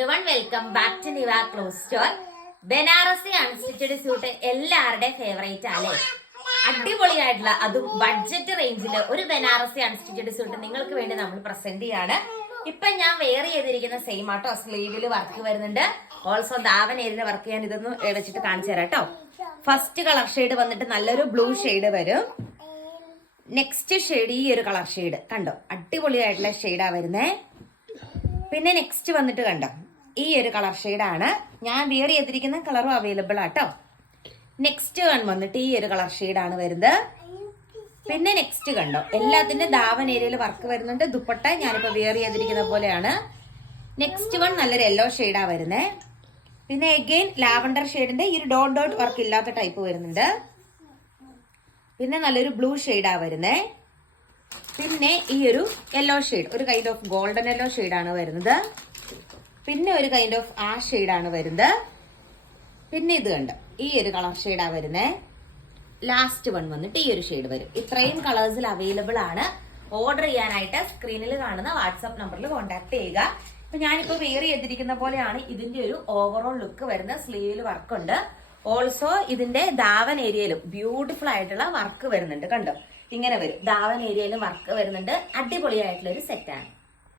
Everyone, welcome back to Niva cloth store. Banarasi unstitched suit എല്ലാവരുടെയും favourite ആണ്. അടിപൊളിയായിട്ടുള്ള അതും ബഡ്ജറ്റ് റേഞ്ചിൽ ഒരു ബനാറസി അൺസ്റ്റിച്ചഡ് സ്യൂട്ട് നിങ്ങൾക്ക് വേണ്ടി നമ്മൾ പ്രസന്റ് ചെയ്യാണ്. ഇപ്പൊ ഞാൻ വെയർ ചെയ്തിരിക്കുന്ന സെയിം ആട്ടോ. സ്ലീവില് വർക്ക് വരുന്നുണ്ട്. ഓൾസോ ദാവൻ ഏരിയ വർക്ക് ചെയ്യാൻ ഇതൊന്ന് വെച്ചിട്ട് കാണിച്ചു തരാം കേട്ടോ. ഫസ്റ്റ് കളർ ഷെയ്ഡ് വന്നിട്ട് നല്ലൊരു ബ്ലൂ ഷെയ്ഡ് വരും. നെക്സ്റ്റ് ഷെയ്ഡ് ഈ ഒരു കളർ ഷെയ്ഡ് കണ്ടോ, അടിപൊളിയായിട്ടുള്ള ഷെയ്ഡാ വരുന്നേ. പിന്നെ നെക്സ്റ്റ് വന്നിട്ട് കണ്ടോ, ഈ ഒരു കളർ ഷെയ്ഡാണ്. ഞാൻ വെയർ ചെയ്തിരിക്കുന്ന കളറും അവൈലബിൾ ആട്ടോ. നെക്സ്റ്റ് വൺ വന്നിട്ട് ഈ ഒരു കളർ ഷെയ്ഡാണ് വരുന്നത്. പിന്നെ നെക്സ്റ്റ് കണ്ടോ, എല്ലാത്തിന്റെ ദാവൻ ഏരിയയിൽ വർക്ക് വരുന്നുണ്ട്. ദുപ്പട്ട ഞാനിപ്പോ വെയർ ചെയ്തിരിക്കുന്ന പോലെയാണ്. നെക്സ്റ്റ് വൺ നല്ലൊരു യെല്ലോ ഷെയ്ഡാ വരുന്നേ. പിന്നെ എഗെയിൻ ലാവണ്ടർ ഷെയ്ഡിന്റെ ഈ ഒരു ഡോട്ട് ഡോട്ട് വർക്ക് ഇല്ലാത്ത ടൈപ്പ് വരുന്നുണ്ട്. പിന്നെ നല്ലൊരു ബ്ലൂ ഷെയ്ഡാ വരുന്നേ. പിന്നെ ഈ ഒരു യെല്ലോ ഷെയ്ഡ്, ഒരു കൈൻഡ് ഓഫ് ഗോൾഡൻ യെല്ലോ ഷെയ്ഡാണ് വരുന്നത്. പിന്നെ ഒരു കൈൻഡ് ഓഫ് ആ ഷെയ്ഡാണ് വരുന്നത്. പിന്നെ ഇത് കണ്ടോ, ഈ ഒരു കളർ ഷെയ്ഡാ വരുന്നേ. ലാസ്റ്റ് വൺ വന്നിട്ട് ഈ ഒരു ഷെയ്ഡ് വരും. ഇത്രയും കളേഴ്സിൽ അവൈലബിൾ ആണ്. ഓർഡർ ചെയ്യാനായിട്ട് സ്ക്രീനിൽ കാണുന്ന വാട്സാപ്പ് നമ്പറിൽ കോൺടാക്ട് ചെയ്യുക. ഇപ്പൊ ഞാനിപ്പോ വെയർ ചെയ്തിരിക്കുന്ന പോലെയാണ് ഇതിന്റെ ഒരു ഓവറോൾ ലുക്ക് വരുന്നത്. സ്ലീവിൽ വർക്ക് ഉണ്ട്. ഓൾസോ ഇതിന്റെ ദാവൻ ഏരിയയിലും ബ്യൂട്ടിഫുൾ ആയിട്ടുള്ള വർക്ക് വരുന്നുണ്ട്. കണ്ടോ, ഇങ്ങനെ വരും. ദാവൻ ഏരിയയിലും വർക്ക് വരുന്നുണ്ട്. അടിപൊളിയായിട്ടുള്ള ഒരു സെറ്റാണ്.